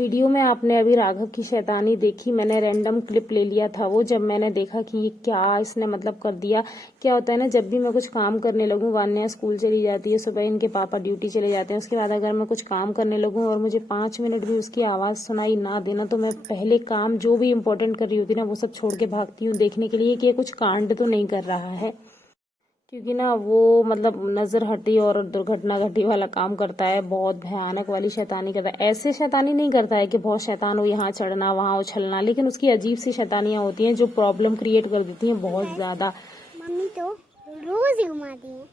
Video में आपने अभी राघव की शैतानी देखी। मैंने रैंडम क्लिप ले लिया था वो, जब मैंने देखा कि ये क्या इसने मतलब कर दिया। क्या होता है ना, जब भी मैं कुछ काम करने लगूं, वान्या स्कूल चली जाती है सुबह, इनके पापा ड्यूटी चले जाते हैं, उसके बाद अगर मैं कुछ काम करने लगूं और मुझे 5 मिनट भी उसकी आवाज़ सुनाई ना देना, तो मैं पहले काम जो भी इंपॉर्टेंट कर रही होती ना वो सब छोड़ के भागती हूँ देखने के लिए कि ये कुछ कांड तो नहीं कर रहा है। क्योंकि ना वो मतलब नजर हटी और दुर्घटना घटी वाला काम करता है, बहुत भयानक वाली शैतानी करता है। ऐसे शैतानी नहीं करता है कि बहुत शैतान हो, यहाँ चढ़ना वहां उछलना, लेकिन उसकी अजीब सी शैतानियां होती हैं जो प्रॉब्लम क्रिएट कर देती हैं बहुत ज्यादा। मम्मी तो रोज ही घुमाती है,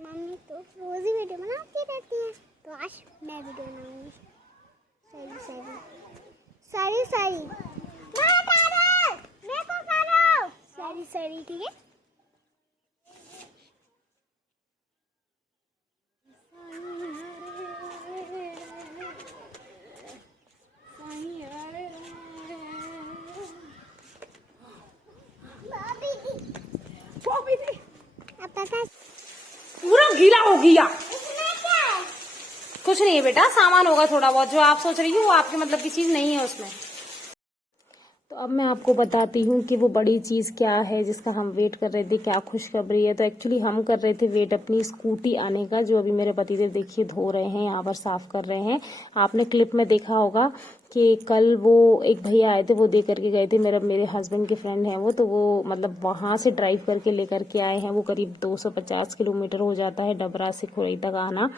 मम्मी तो रोज ही वीडियो बनाती रहती है, तो आज मैं वीडियो बनाऊंगी। सही सही सही सही मैं को करो सही सही, ठीक है। पूरा गीला हो गया। इसमें क्या है? कुछ नहीं है बेटा, सामान होगा थोड़ा बहुत, जो आप सोच रही हो वो आपके मतलब की चीज नहीं है उसमें। तो अब मैं आपको बताती हूँ कि वो बड़ी चीज़ क्या है जिसका हम वेट कर रहे थे, क्या खुशखबरी है। तो एक्चुअली हम कर रहे थे वेट अपनी स्कूटी आने का, जो अभी मेरे पतिदेव देखिए धो रहे हैं, यहाँ पर साफ कर रहे हैं। आपने क्लिप में देखा होगा कि कल वो एक भैया आए थे, वो दे करके गए थे, मेरे हस्बैंड के फ्रेंड हैं वो, तो वो मतलब वहां से ड्राइव करके लेकर के आए हैं। वो करीब 250 किलोमीटर हो जाता है डबरा से खुरई तक आना।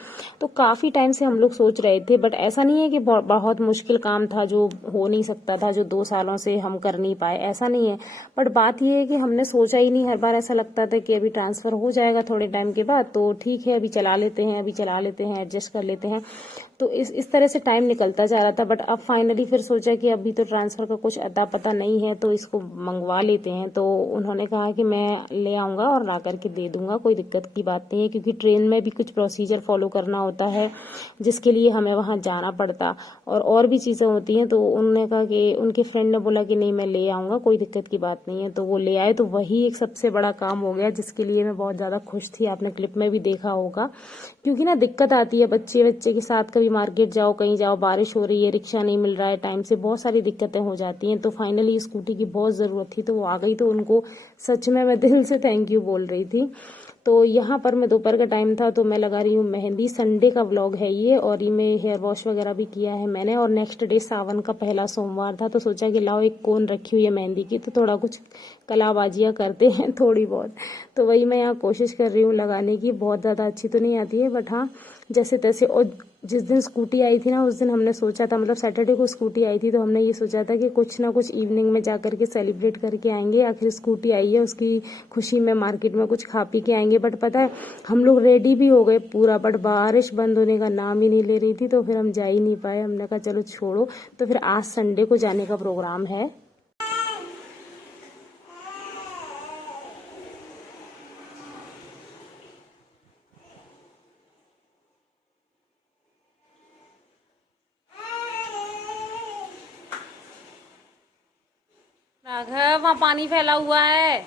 तो काफ़ी टाइम से हम लोग सोच रहे थे, बट ऐसा नहीं है कि बहुत मुश्किल काम था जो हो नहीं सकता था, जो 2 सालों से हम कर नहीं पाए, ऐसा नहीं है। बट बात यह है कि हमने सोचा ही नहीं। हर बार ऐसा लगता था कि अभी ट्रांसफ़र हो जाएगा थोड़े टाइम के बाद, तो ठीक है अभी चला लेते हैं, अभी चला लेते हैं, एडजस्ट कर लेते हैं। तो इस तरह से टाइम निकलता जा रहा था। बट अब फाइनली फिर सोचा कि अभी तो ट्रांसफ़र का कुछ अता पता नहीं है, तो इसको मंगवा लेते हैं। तो उन्होंने कहा कि मैं ले आऊँगा और ला करके दे दूँगा, कोई दिक्कत की बात नहीं है, क्योंकि ट्रेन में भी कुछ प्रोसीजर फॉलो करना होता है जिसके लिए हमें वहाँ जाना पड़ता, और भी चीज़ें होती हैं। तो उन्होंने कहा कि उनके फ्रेंड ने बोला कि नहीं मैं ले आऊँगा, कोई दिक्कत की बात नहीं है। तो वो ले आए, तो वही एक सबसे बड़ा काम हो गया जिसके लिए मैं बहुत ज़्यादा खुश थी। आपने क्लिप में भी देखा होगा, क्योंकि ना दिक्कत आती है बच्चे के साथ, कभी मार्केट जाओ, कहीं जाओ, बारिश हो रही है, रिक्शा नहीं मिल रहा है टाइम से, बहुत सारी दिक्कतें हो जाती हैं। तो फाइनली स्कूटी की बहुत ज़रूरत थी, तो वो आ गई। तो उनको सच में मैं दिल से थैंक यू बोल रही थी। तो यहाँ पर मैं दोपहर का टाइम था, तो मैं लगा रही हूँ मेहंदी। संडे का व्लॉग है ये, और ये में हेयर वॉश वगैरह भी किया है मैंने, और नेक्स्ट डे सावन का पहला सोमवार था, तो सोचा कि लाओ एक कोन रखी हुई है मेहंदी की, तो थोड़ा कुछ कलाबाजियाँ करते हैं थोड़ी बहुत। तो वही मैं यहाँ कोशिश कर रही हूँ लगाने की। बहुत ज़्यादा अच्छी तो नहीं आती है, बट हाँ जैसे तैसे। और जिस दिन स्कूटी आई थी ना, उस दिन हमने सोचा था, मतलब सैटरडे को स्कूटी आई थी, तो हमने ये सोचा था कि कुछ ना कुछ इवनिंग में जा करके सेलिब्रेट करके आएंगे। आखिर स्कूटी आई है, उसकी खुशी में मार्केट में कुछ खा पी के आएंगे। बट पता है हम लोग रेडी भी हो गए पूरा, बट बारिश बंद होने का नाम ही नहीं ले रही थी, तो फिर हम जा ही नहीं पाए। हमने कहा चलो छोड़ो। तो फिर आज संडे को जाने का प्रोग्राम है। राघव वहाँ पानी फैला हुआ है।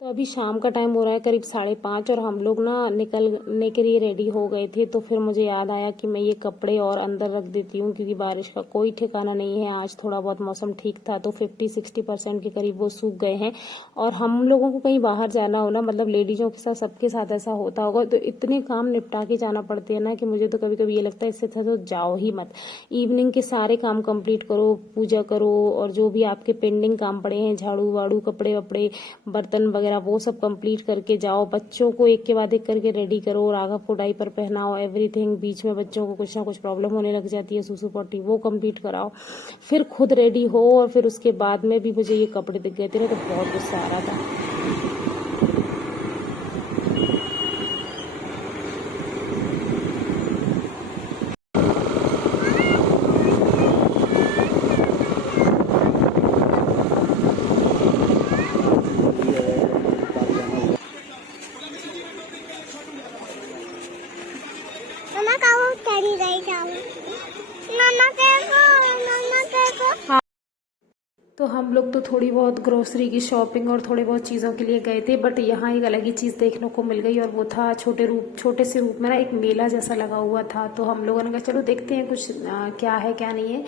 तो अभी शाम का टाइम हो रहा है, करीब 5:30, और हम लोग ना निकलने के लिए रेडी हो गए थे। तो फिर मुझे याद आया कि मैं ये कपड़े और अंदर रख देती हूँ, क्योंकि बारिश का कोई ठिकाना नहीं है। आज थोड़ा बहुत मौसम ठीक था, तो 50-60% के करीब वो सूख गए हैं। और हम लोगों को कहीं बाहर जाना हो ना, मतलब लेडीजों के साथ सबके साथ ऐसा होता होगा, तो इतने काम निपटा के जाना पड़ते हैं ना, कि मुझे तो कभी कभी ये लगता है इससे अच्छा तो जाओ ही मत। इवनिंग के सारे काम कंप्लीट करो, पूजा करो, और जो भी आपके पेंडिंग काम पड़े हैं, झाड़ू वाड़ू, कपड़े वपड़े, बर्तन वगैरह, वो सब कंप्लीट करके जाओ। बच्चों को एक के बाद एक करके रेडी करो, राघव को डायपर पहनाओ, एवरीथिंग। बीच में बच्चों को कुछ ना कुछ प्रॉब्लम होने लग जाती है, सुसु पॉटी, वो कंप्लीट कराओ, फिर खुद रेडी हो। और फिर उसके बाद में भी मुझे ये कपड़े दिख गए थे ना, तो बहुत गुस्सा आ रहा था। मम्मा का वो कैरी गई जाओ, मम्मा के को तो हम लोग तो थोड़ी बहुत ग्रोसरी की शॉपिंग और थोड़ी बहुत चीज़ों के लिए गए थे, बट यहाँ एक अलग ही चीज़ देखने को मिल गई और वो था छोटे से रूप में ना एक मेला जैसा लगा हुआ था। तो हम लोगों ने कहा चलो देखते हैं कुछ क्या है क्या नहीं है।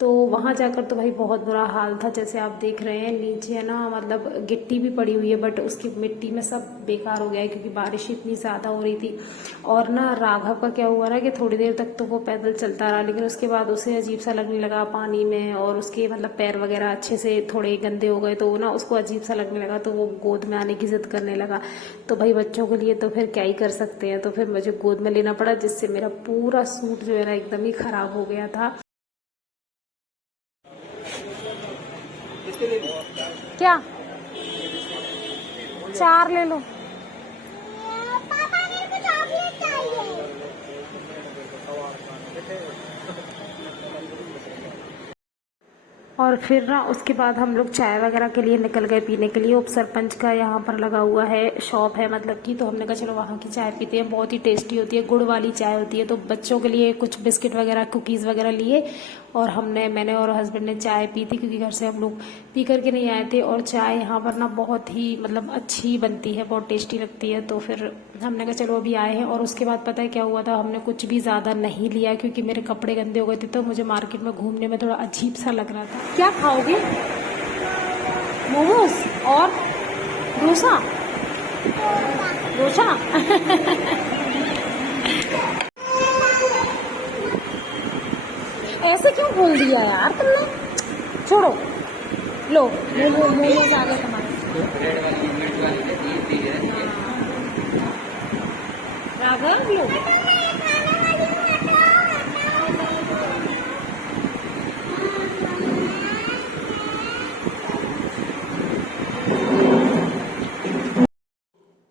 तो वहाँ जाकर तो भाई बहुत बुरा हाल था, जैसे आप देख रहे हैं नीचे है ना, मतलब गिट्टी भी पड़ी हुई है बट उसकी मिट्टी में सब बेकार हो गया है क्योंकि बारिश इतनी ज़्यादा हो रही थी। और ना राघव का क्या हुआ ना कि थोड़ी देर तक तो वो पैदल चलता रहा, लेकिन उसके बाद उसे अजीब सा लगने लगा पानी में, और उसके मतलब पैर वगैरह अच्छे से थोड़े गंदे हो गए, तो ना उसको अजीब सा लगने लगा, तो वो गोद में आने की जिद करने लगा। तो भाई बच्चों के लिए तो फिर क्या ही कर सकते हैं, तो फिर मुझे गोद में लेना पड़ा, जिससे मेरा पूरा सूट जो है ना एकदम ही खराब हो गया था। क्या 4 ले लो। पापा मेरे को चॉकलेट चाहिए। और फिर ना उसके बाद हम लोग चाय वगैरह के लिए निकल गए पीने के लिए। उप सरपंच का यहाँ पर लगा हुआ है शॉप है मतलब कि, तो हमने कहा चलो वहाँ की चाय पीते हैं, बहुत ही टेस्टी होती है, गुड़ वाली चाय होती है। तो बच्चों के लिए कुछ बिस्किट वगैरह कुकीज़ वगैरह लिए, और मैंने और हस्बैंड ने चाय पी थी क्योंकि घर से हम लोग पी करके नहीं आए थे। और चाय यहाँ पर ना बहुत ही मतलब अच्छी बनती है, बहुत टेस्टी लगती है। तो फिर हमने कहा चलो अभी आए हैं। और उसके बाद पता है क्या हुआ था, हमने कुछ भी ज़्यादा नहीं लिया क्योंकि मेरे कपड़े गंदे हो गए थे, तो मुझे मार्केट में घूमने में थोड़ा अजीब सा लग रहा था। क्या खाओगे? मोमोज और डोसा? डोसा ऐसे क्यों बोल दिया यार तुमने? छोड़ो, लो मोमोज आ गए तुम्हारे। राघव लो।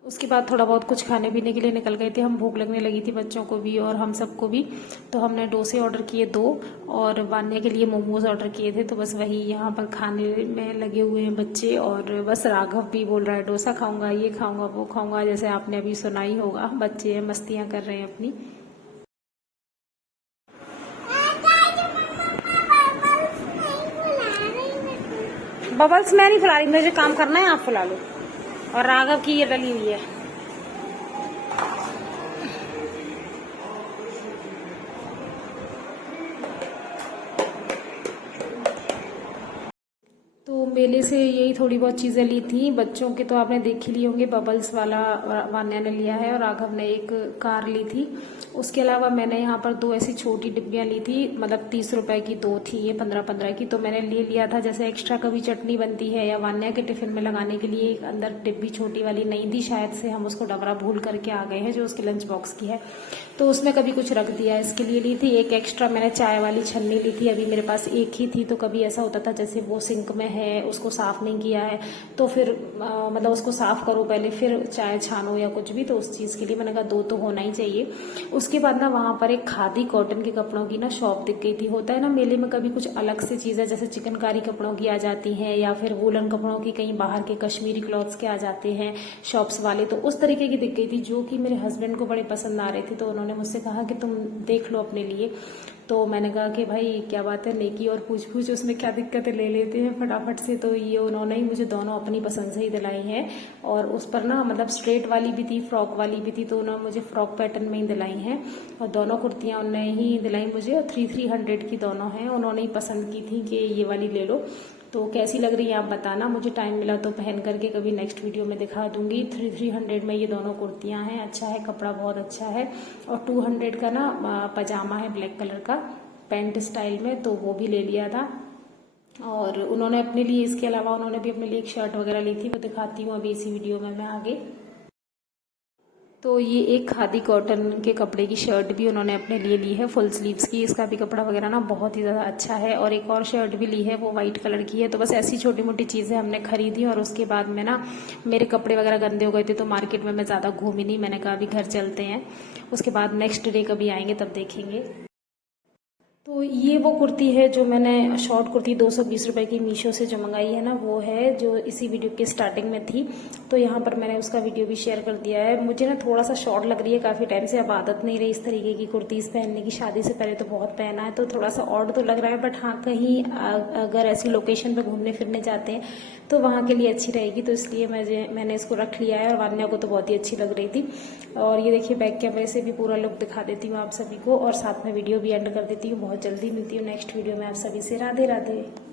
उसके बाद थोड़ा बहुत कुछ खाने पीने के लिए निकल गए थे हम, भूख लगने लगी थी बच्चों को भी और हम सबको भी। तो हमने डोसे ऑर्डर किए 2, और वान्या के लिए मोमोज ऑर्डर किए थे। तो बस वही यहाँ पर खाने में लगे हुए हैं बच्चे, और बस राघव भी बोल रहा है डोसा खाऊंगा, ये खाऊंगा, वो खाऊंगा, जैसे आपने अभी सुना ही होगा, बच्चे मस्तियाँ कर रहे हैं अपनी। बबल्स मैं नहीं फुला रही, मुझे काम करना है, आप फुला लो। और राघव की ये डली हुई है। तो मेले से यही थोड़ी बहुत चीज़ें ली थी बच्चों के, तो आपने देख ही लिए होंगे, बबल्स वाला वान्या ने लिया है और राघव ने एक कार ली थी। उसके अलावा मैंने यहाँ पर 2 ऐसी छोटी डिब्बियाँ ली थी, मतलब 30 रुपए की 2 थी, ये 15-15 की। तो मैंने ले लिया था, जैसे एक्स्ट्रा कभी चटनी बनती है या वान्या के टिफिन में लगाने के लिए एक अंदर डिब्बी छोटी वाली नहीं थी, शायद से हम उसको डबरा भूल करके आ गए हैं, जो उसके लंच बॉक्स की है, तो उसमें कभी कुछ रख दिया, इसके लिए ली थी। एक एक्स्ट्रा मैंने चाय वाली छन्नी ली थी, अभी मेरे पास एक ही थी, तो कभी ऐसा होता था जैसे वो सिंक में है, उसको साफ नहीं किया है, तो फिर मतलब उसको साफ करो पहले फिर चाय छानो या कुछ भी, तो उस चीज़ के लिए मैंने कहा 2 तो होना ही चाहिए। उसके बाद ना वहाँ पर एक खादी कॉटन के कपड़ों की ना शॉप दिख गई थी। होता है ना मेले में कभी कुछ अलग से चीज़ें, जैसे चिकनकारी कपड़ों की आ जाती हैं या फिर वूलन कपड़ों की, कहीं बाहर के कश्मीरी क्लॉथ्स के आ जाते हैं शॉप्स वाले, तो उस तरीके की दिख गई थी जो कि मेरे हस्बैंड को बड़े पसंद आ रहे थे। तो उन्होंने मुझसे कहा कि तुम देख लो अपने लिए। तो मैंने कहा कि भाई क्या बात है, नेकी और पूछ पूछ, उसमें क्या दिक्कत है, ले लेते हैं फटाफट से। तो ये उन्होंने ही मुझे दोनों अपनी पसंद से ही दिलाई हैं, और उस पर ना मतलब स्ट्रेट वाली भी थी, फ्रॉक वाली भी थी, तो उन्होंने मुझे फ्रॉक पैटर्न में ही दिलाई हैं। और दोनों कुर्तियाँ उन्होंने ही दिलाई मुझे, और 300 की दोनों हैं, उन्होंने ही पसंद की थी कि ये वाली ले लो। तो कैसी लग रही है आप बताना, मुझे टाइम मिला तो पहन करके कभी नेक्स्ट वीडियो में दिखा दूंगी। 300 में ये दोनों कुर्तियाँ हैं, अच्छा है कपड़ा, बहुत अच्छा है। और 200 का ना पजामा है ब्लैक कलर का पैंट स्टाइल में, तो वो भी ले लिया था। और उन्होंने अपने लिए, इसके अलावा उन्होंने भी अपने लिए एक शर्ट वगैरह ली थी, वो दिखाती हूँ अभी इसी वीडियो में मैं आगे। तो ये एक खादी कॉटन के कपड़े की शर्ट भी उन्होंने अपने लिए ली है, फुल स्लीव्स की, इसका भी कपड़ा वगैरह ना बहुत ही ज़्यादा अच्छा है। और एक और शर्ट भी ली है, वो वाइट कलर की है। तो बस ऐसी छोटी मोटी चीज़ें हमने खरीदी, और उसके बाद में ना मेरे कपड़े वगैरह गंदे हो गए थे, तो मार्केट में मैं ज़्यादा घूमी नहीं, मैंने कहा अभी घर चलते हैं, उसके बाद नेक्स्ट डे कभी आएंगे तब देखेंगे। तो ये वो कुर्ती है जो मैंने शॉर्ट कुर्ती 220 रुपए की मीशो से जो मंगाई है ना, वो है जो इसी वीडियो के स्टार्टिंग में थी। तो यहाँ पर मैंने उसका वीडियो भी शेयर कर दिया है। मुझे ना थोड़ा सा शॉर्ट लग रही है काफ़ी टाइम से, अब आदत नहीं रही इस तरीके की कुर्तीज़ पहनने की। शादी से पहले तो बहुत पहना है, तो थोड़ा सा ऑड तो लग रहा है, बट हाँ कहीं अगर ऐसी लोकेशन पर घूमने फिरने जाते हैं तो वहाँ के लिए अच्छी रहेगी, तो इसलिए मैंने इसको रख लिया है। और वान्या को तो बहुत ही अच्छी लग रही थी। और ये देखिए बैक कैमरे से भी पूरा लुक दिखा देती हूँ आप सभी को, और साथ में वीडियो भी एंड कर देती हूँ। बहुत जल्दी मिलती हूँ नेक्स्ट वीडियो में आप सभी से। राधे राधे।